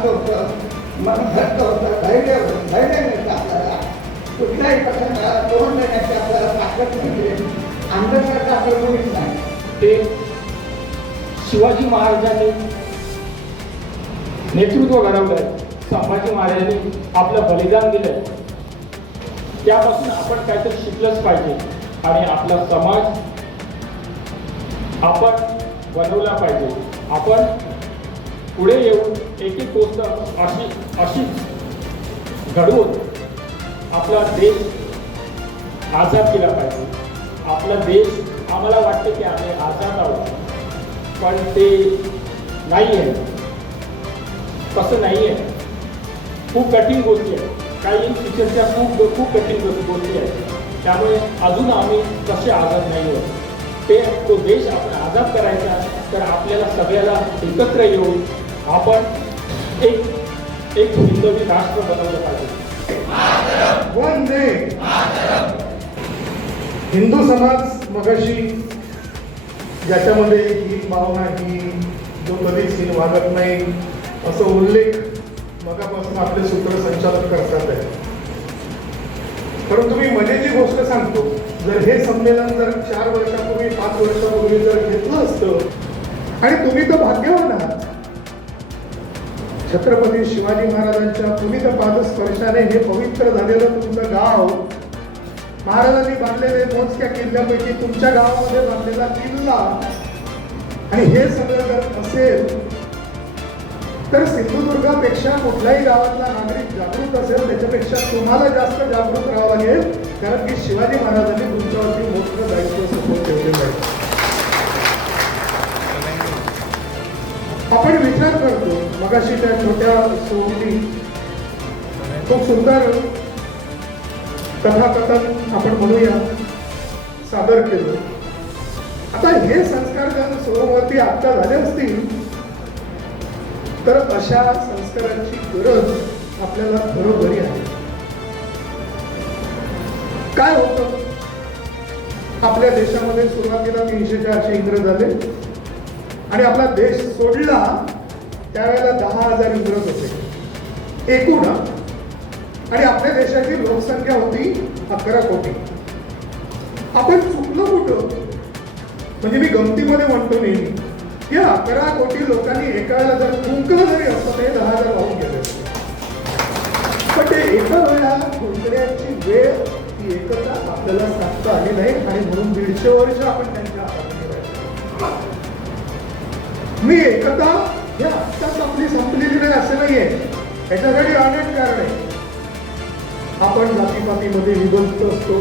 शांत होतं, मन घट्ट होतं, धैर्य मिळतं आपल्याला. कुठल्याही प्रसंगाला तोंड देण्याची आपल्याला ताकद मिळते. अंधश्रद्धा आपलं कोणीच नाही. ते शिवाजी महाराजांनी नेतृत्व घडवलंय, संभाजी महाराजांनी आपलं बलिदान दिलंय. त्यापासून आपण काहीतरी शिकलंच पाहिजे आणि आपला समाज आपण बनवला पाहिजे. आपण पुढे येऊन एक एक गोष्ट अशी घडवून आपला देश आझाद केला पाहिजे. आपला देश आम्हाला वाटतं की आम्ही आझाद आहोत, पण ते नाही आहे, तसं नाही आहे. खूप कठीण गोष्टी आहेत, काही शिक्षणच्या खूप कठीण गोष्टी आहेत. त्यामुळे अजून आम्ही कसे आझाद नाही होत. तो देश आपण आझाद करायचा तर आपल्याला सगळ्याला एकत्र येऊन आपण एक हिंदवी राष्ट्र बनवलं पाहिजे. वंदे हिंदू समाज मगाशी ज्याच्यामध्ये ही भावना ही जो कधीच ही वागत नाही असं उल्लेख मगापासून आपले सूत्रसंचालन करतात आहे. परंतु मी मजेची गोष्ट सांगतो, जर हे संमेलन जर 4 वर्षापूर्वी 5 वर्षापूर्वी जर घेतलं असतं आणि तुम्ही तर भाग्यवान आहात, छत्रपती शिवाजी महाराजांच्या पुनीत पादस्पर्शाने हे पवित्र झालेलं तुमचं गाव, महाराजांनी बांधलेले मोजक्या किल्ल्यापैकी तुमच्या गावामध्ये बांधलेला किल्ला आणि हे सगळं जर असेल तर सिंधुदुर्गापेक्षा कुठल्याही गावातला नागरिक जागृत असेल त्याच्यापेक्षा तुम्हाला जास्त जागृत राहावं लागेल, कारण की शिवाजी महाराजांनी तुमच्यावरती मोठं दायित्व सोपवून ठेवलेलं आहे. आपण विचार करतो, मगाशी त्या छोट्या सोहळी खूप सुंदर कथाकथन आपण म्हणूया सादर केलं. आता हे संस्कार जर सोहळ्यावरती आता झाले असतील तर अशा संस्कारांची गरज आपल्याला घरोघरी आहे. काय होतं, आपल्या देशामध्ये सुरुवातीला 300-400 इंग्रज आले आणि आपला देश सोडला त्यावेळेला 10,000 इंग्रज होते एकूण, आणि आपल्या देशाची लोकसंख्या होती 11 कोटी. आपण चुकलो कुठं, म्हणजे मी गमतीमध्ये म्हणतो नेहमी, या 11 कोटी लोकांनी एका वेळेला जर फुंकलं जरी असतं ते 10,000 वाहून गेले. पण ते एका वेळेला फुंकण्याची वेळ ती एकता आपल्याला साधता आली नाही आणि म्हणून 150 वर्ष आपण त्यांच्या हातामध्ये राहिलो. मी एकता हे आत्ताच आपली संपलेली नाही असं नाहीये, याच्यासाठी अनेक कारण आहे. आपण जातीपातीमध्ये विभक्त असतो,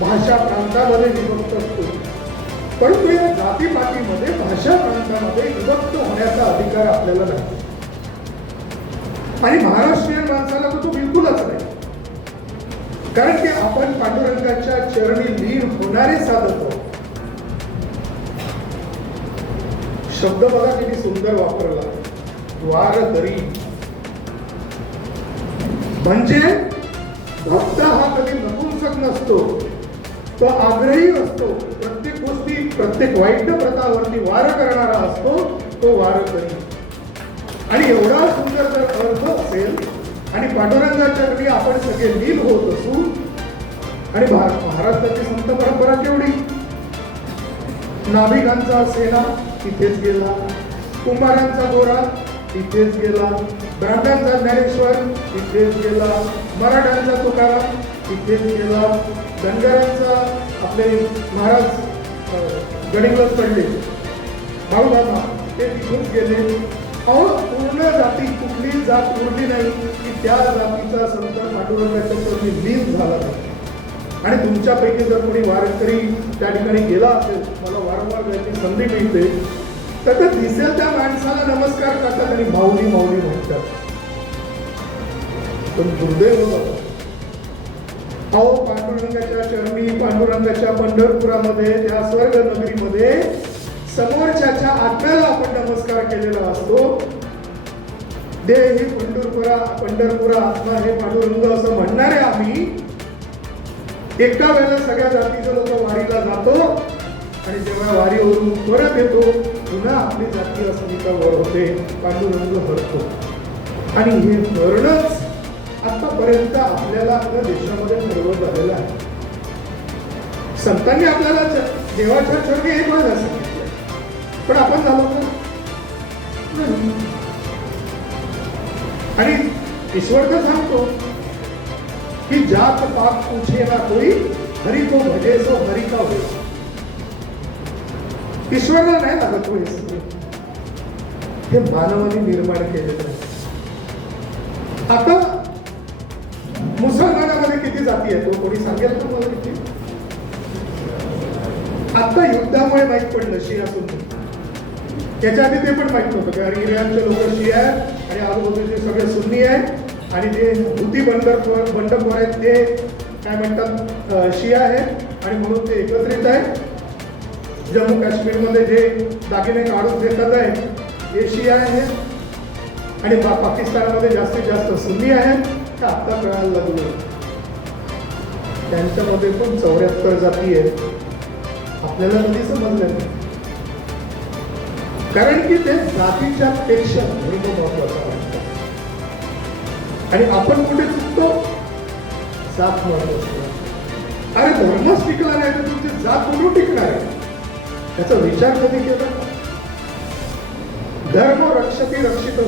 भाषा प्रांतामध्ये विभक्त असतो, परंतु या जातीपातीमध्ये भाषा प्रांतामध्ये विभक्त होण्याचा अधिकार आपल्याला नाही. आणि महाराष्ट्रीयन माणसाला तो बिलकुलच नाही, कारण की आपण पांडुरंगाच्या चरणी लीन होणारे साधक आहोत. शब्द बघा किती सुंदर वापरला, वारकरी. म्हणजे भक्त हा कधी नपुंसक नसतो, तो आग्रही असतो. प्रत्येक गोष्टी, प्रत्येक वाईट प्रथावरती वार करणारा असतो तो वारकरी. आणि एवढा सुंदर जर अर्थ असेल आणि पांडुरंगाच्या चरणी आपण सगळे लीन होत असू, आणि महाराष्ट्राची संत परंपरा केवढी, नाभिकांचा सेना तिथेच गेला, कुंभारांचा गोरा तिथेच गेला, ब्राह्मणांचा ज्ञानेश्वर तिथेच गेला, मराठ्यांचा तुकाराम तिथेच गेला, धनगरांचा आपले महाराज गडिंगलज पडले भाऊदादा ते तिथून गेले. पूर्ण जाती, कुठली जात उरली नाही की त्या जातीचा संत पांडुरंगाच्या चरणी लीन झाला नाही. आणि तुमच्यापैकी जर कोणी वारकरी त्या ठिकाणी गेला असेल, मला वारंवार त्याची संधी मिळते, तर ते दिसेल त्या माणसाला नमस्कार करतात आणि माऊली माऊली म्हणतात. पण दुर्दैव होतं, अहो पांडुरंगाच्या चरणी, पांडुरंगाच्या पंढरपुरामध्ये, त्या स्वर्ग नगरीमध्ये समोरच्याच्या आत्म्याला आपण नमस्कार केलेला असतो. देह ही पंढरपुरा आत्मा हे पांडुरंग असं म्हणणारे आम्ही एका वेळेला सगळ्या जातीचे लोक वारीला जातो आणि जेव्हा वारीवरून परत येतो पुन्हा आपली जातीय अस्मिता वर होते, पांडुरंग हरतो. आणि हे करणंच आतापर्यंत आपल्याला आपल्या देशामध्ये ठरवत आलेलं आहे. संतांनी आपल्याला देवाच्या चरणी एक व्हायला सांगितलं, पण आपण झालो का? नाही. आणि ईश्वर तर सांगतो की जात पाप पूछे ना कोई, हरि को भजे सो हरि का होय. ईश्वरला नाही लागत तो हे मानवाने निर्माण केलेलं आहे. आता मुसलमानामध्ये किती जाती आहेत कोणी सांगेल का मला किती? आता युद्धामुळे माहीत पडलं शिया सुन्नी. त्याच्या आधी ते पण माहित नव्हतं कारण इराणचे लोक शिया आहेत आणि आजूबाजूचे सगळे सुन्नी आहेत आणि जे हुती बंडखोर आहेत ते काय म्हणतात शिया आहेत आणि म्हणून ते एकत्रित आहेत. जम्मू काश्मीरमध्ये जे दागिने काढून देतात आहे हे शिया आहेत आणि पाकिस्तानमध्ये जास्तीत जास्त सुन्नी आहेत. का आता कळायला लागलं त्यांच्यामध्ये पण 74 जाती आहेत. आपल्याला कधी समजलं नाही कारण की ते जातीच्या पेक्षा धर्म महत्वाचा वाटतो आणि आपण कुठे चुकतो? जात महत्वाचा. अरे धर्मच टिकला नाही तर तुमची जात कुठून टिकणार आहे त्याचा विचार कधी केला? धर्म रक्षती रक्षित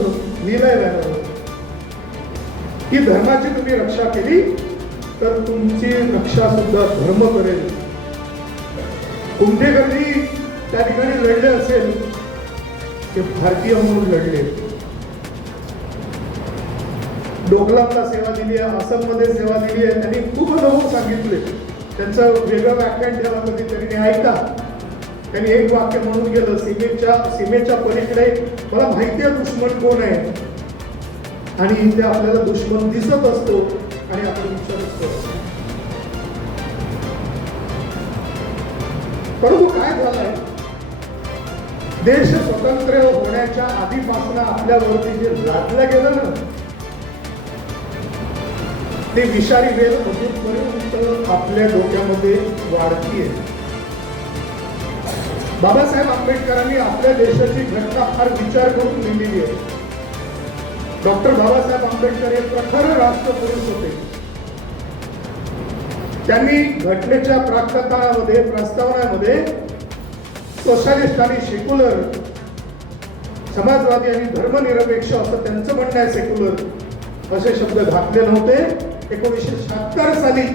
लिहिलंय व्यायाम की धर्माची तुम्ही रक्षा केली तर तुमची रक्षा सुद्धा धर्म करेल. कुंभेकर्णी त्या ठिकाणी लढले असेल ते भारतीय म्हणून लढले. डोकलामला सेवा दिली आहे, आसाममध्ये सेवा दिली आहे. त्यांनी खूप अनुभव सांगितले. त्यांचं वेगळं व्याख्यान ठेवा कधीतरी ऐका. त्यांनी एक वाक्य म्हणून गेलं सीमेच्या पलीकडे मला माहिती आहे दुश्मन कोण आहे आणि इथे आपल्याला दुश्मन दिसत असतो आणि आपण विचारत असतो. परंतु काय झालंय देश स्वतंत्र होण्याच्या आधीपासून आपल्यावरती जे लादलं गेलं ना ते विषारी वेल अजूनपर्यंत आपल्या डोक्यामध्ये वाढतीये. बाबासाहेब आंबेडकरांनी आपल्या देशाची घटना फार विचार करून लिहिलेली आहे. डॉक्टर बाबासाहेब आंबेडकर हे प्रखर राष्ट्रपुरुष होते. त्यांनी घटनेच्या प्राकतनामध्ये प्रस्तावनामध्ये सोशलिस्ट आणि सेक्युलर समाजवादी आणि धर्मनिरपेक्ष असं त्यांचं म्हणणं आहे. सेक्युलर असे शब्द घातले नव्हते. 1976 साली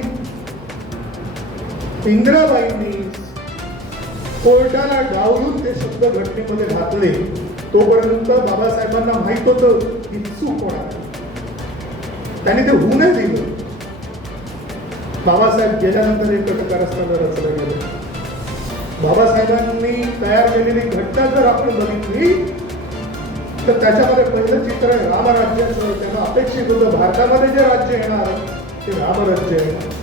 इंदिराबाईंनी कोर्टाला डावलून ते शब्द घटनेमध्ये घातले. तोपर्यंत बाबासाहेबांना माहित होतं की चूक होणार. त्यांनी ते होऊ नये दिलं. बाबासाहेब गेल्यानंतर एक कारस्थान रचलं गेलं. बाबासाहेबांनी तयार केलेली घटना जर आपण बघितली तर त्याच्यामध्ये पहिलं चित्र आहे रामराज्याचं. त्यांना अपेक्षित होतं भारतामध्ये जे राज्य येणार ते रामराज्य आहे.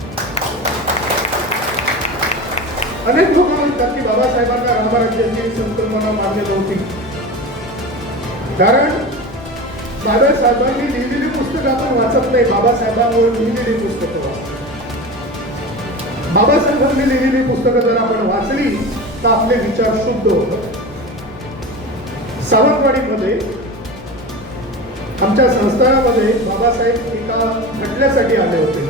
अनेक लोक म्हणतात की बाबासाहेबांना रामराज्याची संकल्पना मान्य नव्हती कारण बाबासाहेबांनी लिहिलेली पुस्तकं आपण वाचत नाही. बाबासाहेबांवर लिहिलेली पुस्तकं वाचतो. बाबासाहेबांनी लिहिलेली पुस्तकं जर आपण वाचली तर आपले विचार शुद्ध होतात. सावंतवाडीमध्ये आमच्या संस्थानामध्ये बाबासाहेब एका खटल्यासाठी आले होते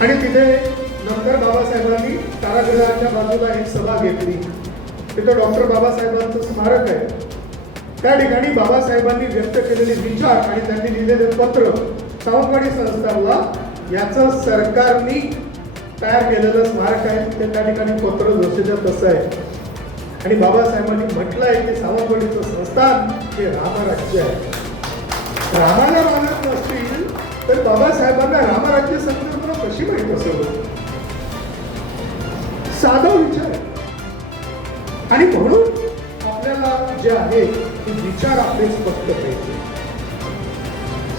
आणि तिथे नंतर बाबासाहेबांनी कारागृहाच्या बाजूला एक सभा घेतली. तिथं डॉक्टर बाबासाहेबांचं स्मारक आहे. त्या ठिकाणी बाबासाहेबांनी व्यक्त केलेले विचार आणि त्यांनी लिहिलेले पत्र सावंतवाडी संस्थानला याचं सरकारने तयार केलेलं स्मारक आहे. ते त्या ठिकाणी पत्र जसेच्या तसं आहे आणि बाबासाहेबांनी म्हटलं आहे की सावंतवाडीचं संस्थान हे रामराज्य आहे. रामाला मानत नसतील तर बाबासाहेबांना रामराज्य संकल्पना कशी माहित असेल? साधा विचार आहे. आणि म्हणून आपल्याला जे आहे ते विचार आपले स्पष्ट पाहिजे.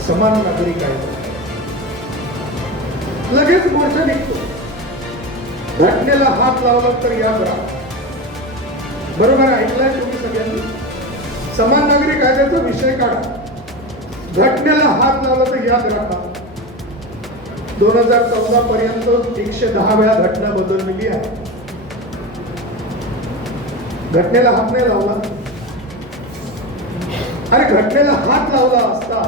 समान नागरिक आहे. लगेच मोर्चा निघतो. घटनेला हात लावला तर याद राहा. बरोबर ऐकलाय तुम्ही सगळ्यांनी? समान नागरिक कायद्याचा विषय काढा. घटनेला हात लावला तर याद राहा 2014 पर्यंत 110 वेळा घटना बदललेली आहे. घटनेला हात नाही लावला अरे घटनेला हात लावला असता,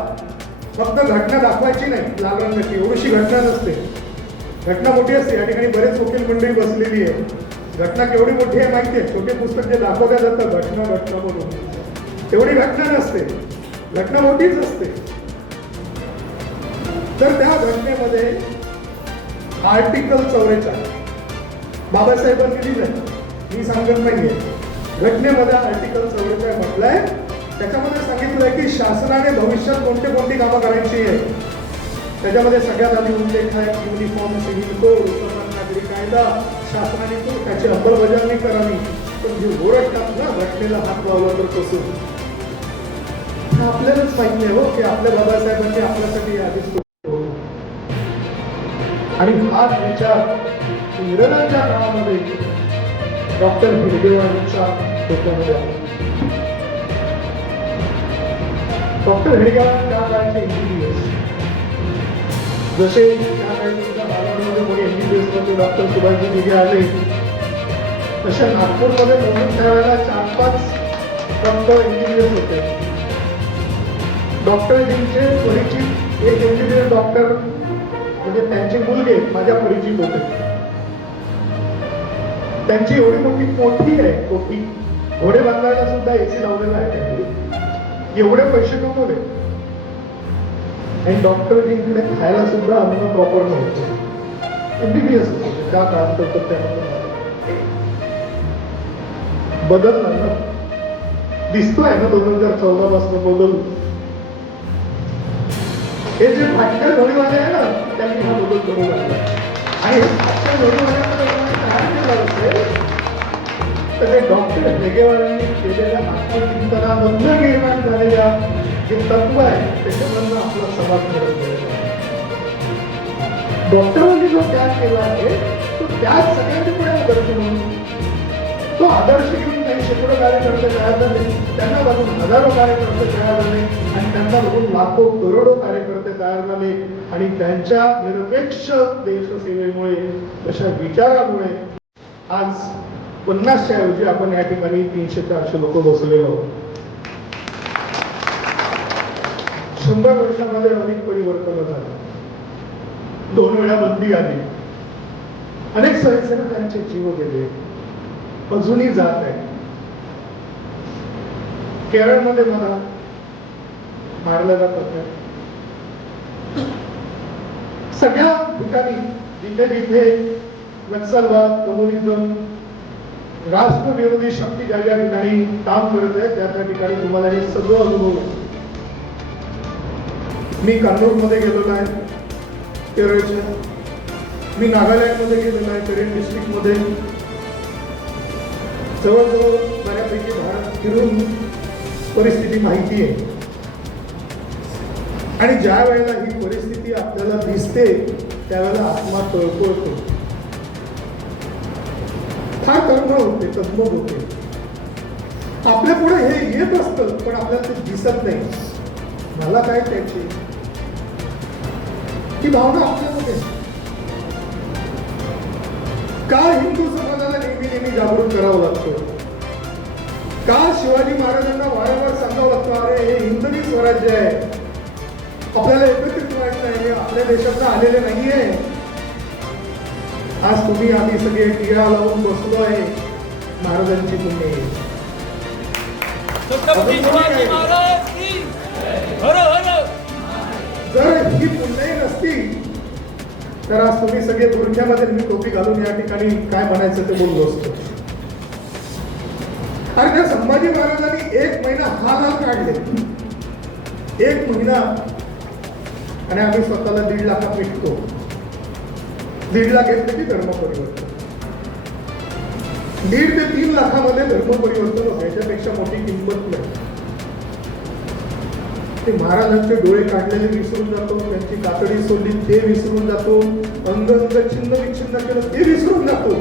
फक्त घटना दाखवायची नाही लाल रंगाची, एवढीशी घटना नसते, घटना मोठी असते. या ठिकाणी बरेच वकील मंडळी बसलेली आहे. घटना केवढी मोठी आहे माहिती आहे? छोटे पुस्तक जे दाखवल्या जातं घटना घटना म्हणून, तेवढी घटना नसते, घटना मोठीच असते. तर त्या घटनेमध्ये आर्टिकल 44 बाबासाहेबांनी दिलंय, मी सांगत नाहीये. घटनेमध्ये आर्टिकल 44 म्हटलंय, त्याच्यामध्ये सांगितलंय की शासनाने भविष्यात कोणती कोणती कामं करायची आहे. त्याच्यामध्ये सगळ्यात आधी उल्लेख आहे युनिफॉर्म सिव्हिल कोड, समान नागरी कायदा, शासनाने तो त्याची अंमलबजावणी करावी. पण जे ओरडतात ना घटनेला हात लावला तर कसं, आपल्यालाच माहित नाही हो की आपल्या बाबासाहेबांनी आपल्यासाठी आधीच आणि हाच विचार इंग्रजांच्या काळामध्ये डॉक्टर हेडगेवारांच्या डोक्यामध्ये आला. डॉक्टर हेडगेवार त्या काळचे इंजिनियर्स, जसे त्या काळच्या भागामध्ये कोणी एमबीबीएस मध्ये डॉक्टर सुभाषजी दिघे आले, तसे नागपूरमध्ये म्हणून त्यावेळेला 4-5 डॉक्टर इंजिनियर्स होते. डॉक्टरजींचे परिचित एक इंजिनियर डॉक्टर म्हणजे त्यांचे मुलगे माझ्या परिचित होते. त्यांची एवढी मोठी कोठी आहे, कोठी घोडे बांधायला सुद्धा एसी लावलेला आहे त्यांनी, एवढे पैसे कमवले. आणि डॉक्टरजींकडे खायला सुद्धा अन्न प्रॉपर नव्हतं. एमबीबीएस होते त्या काळात, त्यामध्ये बदल झाला दिसतोय ना 2014 पासून बदल. हे जे फाटक्या जोडीवाले आहे ना त्यांनी हा बदल करू लागला. आणि फाटक्या जोडीवाल्यांना काय केलं असेल तर ते डॉक्टर हेगेवारांनी केलेल्या आत्मचिंतनामधनं निर्माण झालेल्या जे तत्व आहे त्याच्यामधनं आपला समाज घडत गेलेला आहे. डॉक्टरांनी जो त्याग केला आहे तो त्याग सगळ्यांनी पुढे आदर्श म्हणून तो आदर्श घेऊन काही शेकडो कार्यकर्ते तयार झाले, त्यांना बघून हजारो कार्यकर्ते तयार झाले आणि त्यांना बघून लाखो करोडो कार्यकर्ते तयार झाले. आणि त्यांच्या निरपेक्ष देशसेवेमुळे, तशा विचारामुळे आज 50च्या ऐवजी आपण या ठिकाणी 300-400 लोक बसलेलो आहोत. 100 वर्षामध्ये अनेक परिवर्तन झाले, 2 वेळा बंदी आली, अनेक स्वयंसेवकांचे जीव गेले, अजूनही जात आहे. केरळमध्ये मला मारलं जात, सगळ्या ठिकाणी जिथे जिथे नक्षलवाद, कम्युनिझम, राष्ट्रविरोधी शक्ती ज्या ज्या ठिकाणी काम करत आहे त्या ठिकाणी तुम्हाला हे सगळं अनुभव आहे. मी कान्नूरमध्ये गेलेलो आहे केरळच्या, मी नागालँडमध्ये गेलेलो आहे पेरेन डिस्ट्रिक्टमध्ये. जवळजवळ बऱ्यापैकी भारत फिरून परिस्थिती माहिती आहे. आणि ज्या वेळेला ही परिस्थिती आपल्याला दिसते त्यावेळेला आत्मा तळपळतो, फार तळमळ होते, तगमग होते. आपल्या पुढे हे येत असतं पण आपल्याला ते दिसत नाही. मला काय त्याची ती भावना आपल्यामध्ये का हिंदू समाजाला नेहमी जागृत करावं लागतं? का शिवाजी महाराजांना वारंवार सांगावं लागतं अरे हे हिंदवी स्वराज्य आहे, आपल्याला एकत्रित व्हायचं आहे, हे आपल्या देशातनं आलेले नाहीये. आज तुम्ही आम्ही सगळे टिळा लावून बसलो आहे महाराजांची पुण्य. जर ही पुण्याई नसती तर आज तुम्ही सगळे बुरख्यामध्ये मी टोपी घालून या ठिकाणी काय म्हणायचं ते बोललो असतो. आणि त्या संभाजी महाराजांनी 1 महिना हाल काढले, 1 महिना. आणि आम्ही स्वतःला 1.5 लाखात विकतो. 1.5 लाख घेतले की धर्म परिवर्तन, 1.5 ते 3 लाखामध्ये धर्म परिवर्तन होतं. याच्यापेक्षा मोठी किंमत नाही. ते महाराजांचे डोळे काढलेले विसरून जातो, त्यांची कातडी सोडली ते विसरून जातो, अंग छिन्न विच्छिन्न केलं ते विसरून जातो.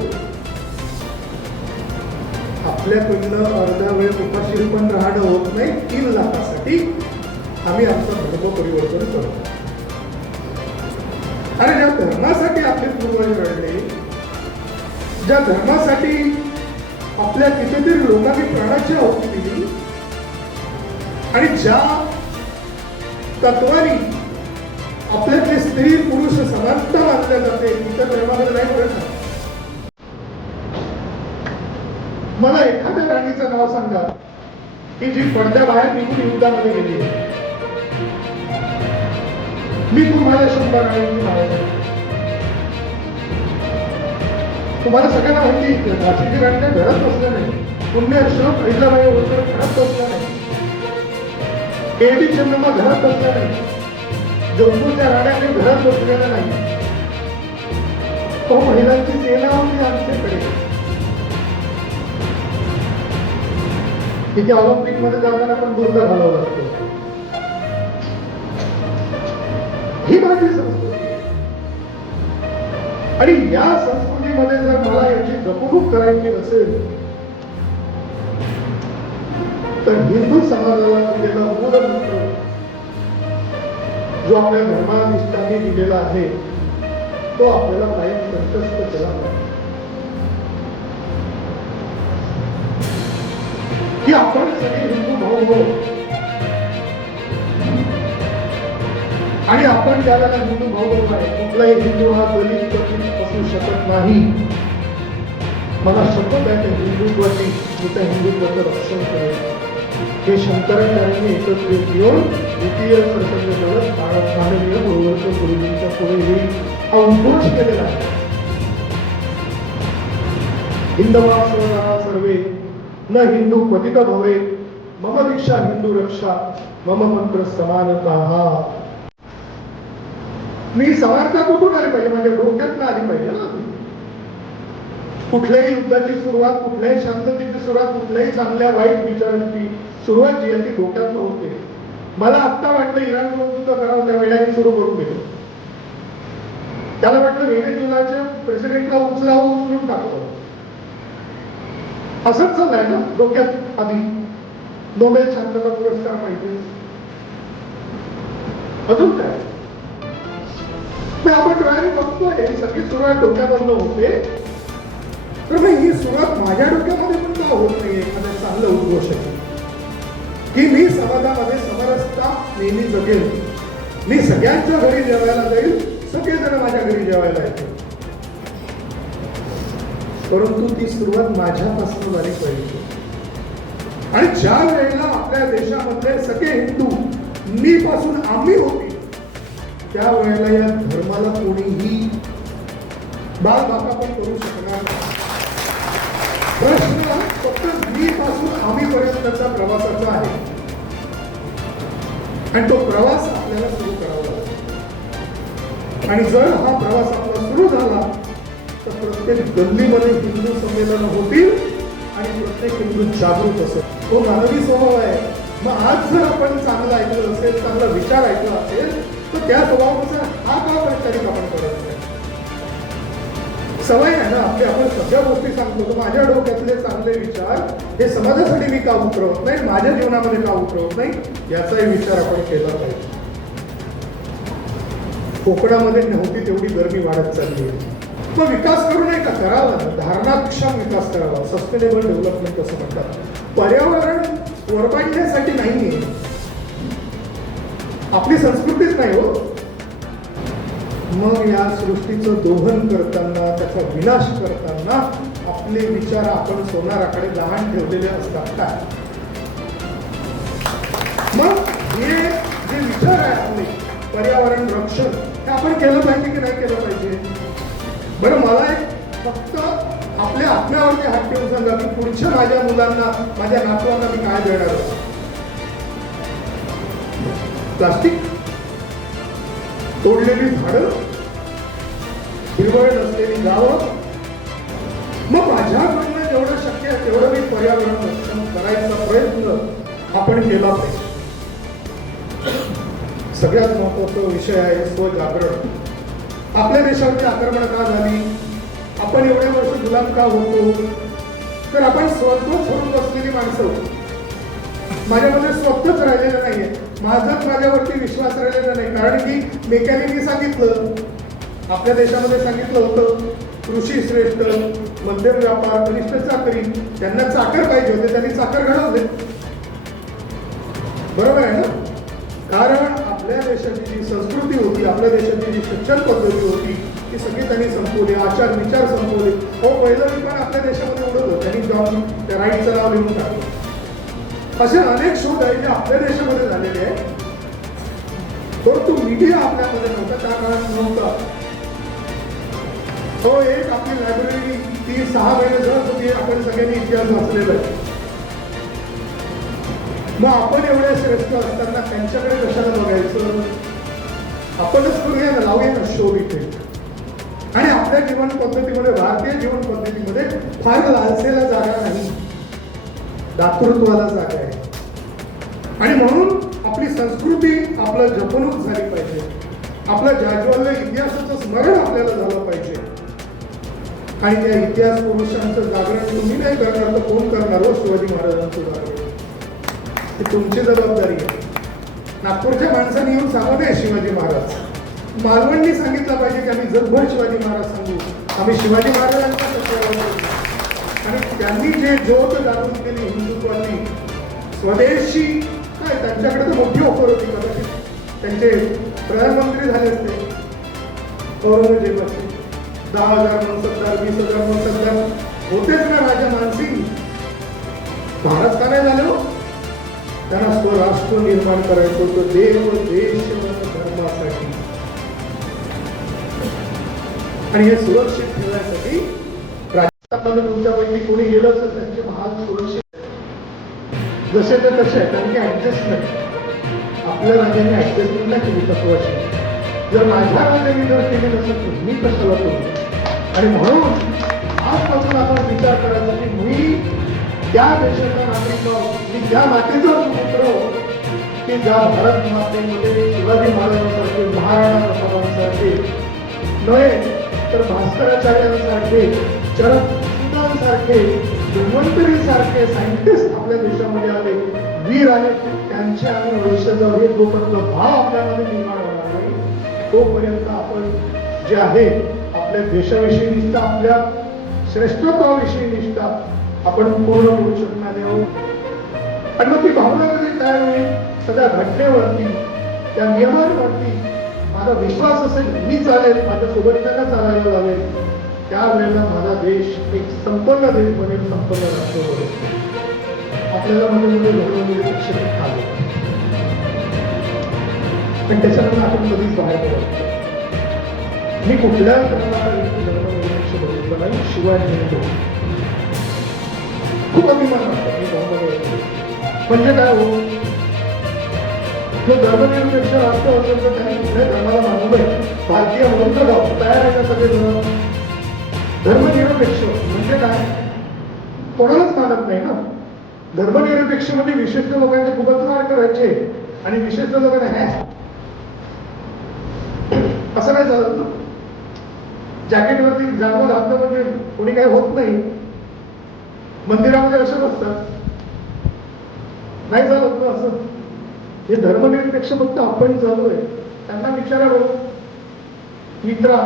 आपल्याकडनं अर्धा वेळ उपाशी पण राहणं होत नाही. 3 लाखासाठी आम्ही आमचं धर्म परिवर्तन करतो. आणि ज्या धर्मासाठी आपले पूर्वज लढले, ज्या धर्मासाठी आपल्या कितीतरी लोकांनी प्राणाची आहुती दिली, आणि ज्या तत्वानी आपल्यातले स्त्री पुरुष समानता मानल्या जाते इतर धर्मामध्ये नाही मिळत. मला एखाद्या राणीचं नाव सांगा की जी पडद्याबाहेर निघून युद्धामध्ये गेली. मी तुम्हाला 100 राणींची नाव देतो. तुम्हाला सगळ्यांना माहिती झाशीची राणी काही घरात बसल्या नाही. पुण्यश्लोक अहिल्याबाई होळकर घरात बसल्या नाही. केडी चंद्रमा घरात बसल्या नाही. जोधपूरच्या राण्यांनी घरात बसलेल्या नाही. तो महिलांची सेना होती आमच्याकडे. तिथे ऑलिम्पिक मध्ये जाताना पण बुरखा घालावा लागतो. ही माझी संस्कृती आहे. आणि या संस्कृतीमध्ये जर मला याची जपणूक करायची असेल तर हिंदू समाजाला दिलेला मूलमंत्र जो आपल्या धर्माधिष्ठाने दिलेला आहे तो आपल्याला कायम कंठस्थ केला पाहिजे की आपण सगळे हिंदू भाऊ आहोत. आणि आपण ज्याला हिंदू भाऊ आहे कुठलाही हिंदू हा दलित असू शकत नाही. मला शपथ आहे त्या हिंदुत्वाची मी त्या हिंदुत्वाचं रक्षण करेल. हे शंकराचार्यांनी एकत्रित येऊन द्वितीय सरसंघ माननीय गोवर्धन गुरुजींच्या पुढे हा उद्घोष केलेला आहे. हिंदवा सर्वे न हिंदू पतित भवे मम दीक्षा हिंदू रक्षा मम मंत्र समानता. मी समानता कुठून आली पाहिजे म्हणजे डोक्यातनं आली पाहिजे ना. कुठल्याही युद्धाची सुरुवात कुठल्याही शांततेची सुरुवात कुठल्याही चांगल्या वाईट विचारांची सुरुवात जी आहे ती डोक्यातनं होते. मला आत्ता वाटलं इराण युद्ध करावं त्या वेळेला सुरू करून गेलो. त्याला वाटलं व्हेनेझुएलाच्या प्रेसिडेंटला उचलावं उचलून टाकलं. असंच चाललंय ना डोक्यात. आधी नोबेल शांतता पुरस्कार पाहिजे अजून काय. आपण डोळ्याने बघतोय सगळी सुरुवात डोक्यामधनं होते. तर मग ही सुरुवात माझ्या डोक्यामध्ये पण का होत नाही. एखाद्या चांगलं उद्घोष आहे की मी समाजामध्ये समरसता नेहमी जगेल. मी सगळ्यांच्या घरी जेवायला जाईल. सगळेजण माझ्या घरी जेवायला येतील. परंतु ती सुरुवात माझ्यापासून झाली पाहिजे. आणि ज्या वेळेला आपल्या देशामधले सगळे हिंदू मी पासून आम्ही होती त्यावेळेला या धर्माला कोणीही बालबाका पण करू शकणार नाही. प्रश्न फक्त मी पासून आम्ही पर्यंतचा प्रवासाचा आहे. आणि तो प्रवास आपल्याला सुरू करावा लागतो. आणि जर हा प्रवास आपला सुरू झाला तर प्रत्येक गल्लीमध्ये हिंदू संमेलन होतील आणि प्रत्येक हिंदू जागृत असेल. तो मानवी स्वभाव आहे. मग आज जर आपण चांगलं ऐकलं असेल चांगला विचार ऐकला असेल तर त्या स्वभावाचा हा का प्रचारित आपण करत नाही. सवय आहे ना आपली. आपण सगळ्या गोष्टी सांगतो तर माझ्या डोक्यातले चांगले विचार हे समाजासाठी मी का उतरवत नाही माझ्या जीवनामध्ये का उतरवत नाही याचाही विचार आपण केला पाहिजे. कोकणामध्ये नव्हती तेवढी गरमी वाढत चालली आहे. तो विकास करू नये का करावा ना. धारणाक्षम विकास करावा. सस्टेनेबल डेव्हलपमेंट असं म्हणतात. पर्यावरण वरबाडण्यासाठी नाहीये. आपली संस्कृतीच नाही हो. मग या सृष्टीचं दोहन करताना त्याचा विनाश करताना आपले विचार आपण सोनाराकडे लहान ठेवलेले असतात काय. मग हे जे विचार आहे आपले पर्यावरण रक्षण हे आपण केलं पाहिजे की नाही केलं पाहिजे. बरं मला एक फक्त आपल्या आत्म्यावरती हात ठेवून सांगा की पुढच्या माझ्या मुलांना माझ्या नातवांना मी काय देणार. प्लास्टिक तोडलेली झाडं हिरवळ नसलेली गावं. मग माझ्याकडनं जेवढं शक्य आहे तेवढं मी पर्यावरण रक्षण करायचा प्रयत्न आपण केला पाहिजे. सगळ्यात महत्वाचा विषय आहे स्वजागरण. आपल्या देशावरती आक्रमण का झाली आपण एवढे वर्ष गुलाम का होतो तर आपण स्वत्व सोडून बसलेली माणसं होतो. माझ्यामध्ये स्वतःच राहिलेलं नाहीये. माझाच माझ्यावरती विश्वास राहिलेला नाही. कारण की मेकॅनिकनी सांगितलं आपल्या देशामध्ये सांगितलं होतं कृषी श्रेष्ठ मध्यम व्यापार कनिष्ठ चाकरी. त्यांना चाकर पाहिजे होते त्यांनी चाकर घडवले. बरोबर आहे ना? कारण आपल्या देशाची जी संस्कृती होती, आपल्या देशाची जी शिक्षण पद्धती होती, ती सगळी त्यांनी संपवली, आचार विचार संपवले. हो, पहिलं पण आपल्या देशामध्ये उडत होतं, त्यांनी जाऊन त्या राईटचं नाव लिहून टाकलं. असे अनेक शोध आहेत जे आपल्या देशामध्ये झालेले आहेत. परंतु मीडिया आपल्यामध्ये नव्हता, त्या काळात नव्हता. हो, एक आपली लायब्ररी ती 6 महिने जर होती, आपण सगळ्यांनी इतिहास वाचलेला आहे. मग आपण एवढ्या श्रेष्ठ असताना त्यांच्याकडे कशाला बघायचं? आपणच करूया ना, लावूया ना शो इथे. आणि आपल्या जीवन पद्धतीमध्ये, भारतीय जीवन पद्धतीमध्ये फार लालसेला जागा नाही, दातृत्वाला जागा आहे. आणि म्हणून आपली संस्कृती आपलं जपणूक झाली पाहिजे. आपलं जाज्वल्य इतिहासाचं स्मरण आपल्याला झालं पाहिजे. आणि त्या इतिहास पुरुषांचं जागरण तुम्ही नाही करणार तर कोण करणार हो? शिवाजी महाराजांचं जागरण ही तुमची जबाबदारी आहे. नागपूरच्या माणसांनी येऊन सांगू दे शिवाजी महाराज. मालवणनी सांगितलं पाहिजे की आम्ही जगभर शिवाजी महाराज सांगू, आम्ही शिवाजी महाराजांचा आणि त्यांनी जे ज्योत जागून केली हिंदुत्वाची, स्वदेशी काय, त्यांच्याकडे तर मोठी ऑफर होती. कदाचित त्यांचे प्रधानमंत्री झाले असते औरंगजेबाचे. 10,000 मनसबदार, 20,000 मनसबदार होतेच ना राजा मानसिंग. भारत का नाही झालं? त्यांना स्वराष्ट्र निर्माण करायचं होतं, देव देश धर्मासाठी. आणि हे सुरक्षित ठेवण्यासाठी राज्यामध्ये तुमच्यापैकी कोणी गेलं तर त्यांचे महाल सुरक्षित जसे ते तसे आहे. कारण की ऍडजस्टमेंट आपल्या राज्याने ऍडजस्टमेंट नाही केली तत्वाची. जर माझ्या राज्याने जर केली नसेल तर मी कशाला करू? आणि म्हणून आजपासून आपण विचार करायचा की मी त्या देशाचा नागरिक आहोत, मी त्या मातेचा पुत्र की ज्या भारत मातेमध्ये शिवाजी महाराजांसारखे, महाराणा प्रतापांसारखे नव्हे तर भास्कराचार्यांसारखे, चरकांसारखे, धन्वंतरीसारखे सायंटिस्ट आपल्या देशामध्ये आले, वीर आले. त्यांच्या आणि वंशजावर हे जोपर्यंत भाव आपल्यामध्ये निर्माण होणार नाही तोपर्यंत आपण जे आहे आपल्या देशाविषयी निष्ठा, आपल्या श्रेष्ठत्वाविषयी निष्ठा आपण पूर्ण करू शकणार नाही. आणि मग ती भावना कधी तयार होईल? सगळ्या घटनेवरती, त्या नियमांवरती माझा विश्वास असेल, मी चालेल, माझ्या सोबतच्यांना चालायला लागेल, त्यावेळेला माझा देश एक संपन्न देश बनेल, संपन्न राष्ट्र बनेल. आपल्याला मध्ये धर्मनिरपेक्ष आले पण त्याच्यातून आपण कधीच बाहेर पडतो. मी कुठल्या धर्माला धर्मनिरपेक्ष बघितलं नाही, शिवाय नाही. खूप अभिमान वाटतो मी धर्मनिरपेक्ष म्हणजे काय हो? जो धर्मनिरपेक्ष राष्ट्र असेल तर त्यांनी कुठल्या धर्माला मानलंय? भारतीय म्हणून तर तयार आहे का सगळे जण? धर्मनिरपेक्ष म्हणजे काय? कोणालाच मानत नाही ना. धर्मनिरपेक्ष मध्ये विशिष्ट लोकांचे कुबत्कार करायचे आणि विशिष्ट लोकांना असं नाही झालं ना. जॅकेटवरती जानवर घातलं म्हणजे कोणी काही होत नाही. मंदिरामध्ये असं नसतात, नाही झालं ना असं. हे धर्मनिरपेक्ष फक्त आपण चालू आहे. त्यांना विचारावं, मित्रा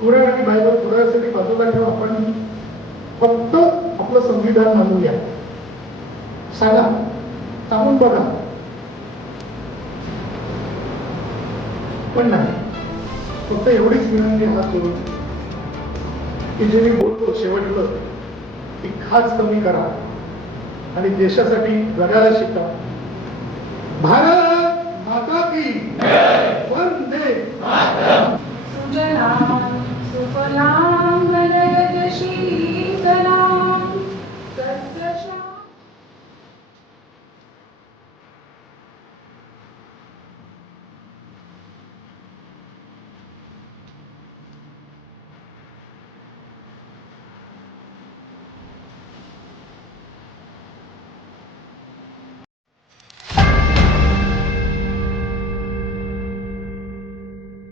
कुराण आणि बायबल थोड्यासाठी बाजूला ठेवून आपण फक्त आपलं संविधान मानूया. सांगा, सांगून बघा. पण नाही, फक्त एवढीच विनंती हात जोडून की जे मी बोलतो शेवटलं ती खाच कमी करा आणि देशासाठी जगायला शिका. भारत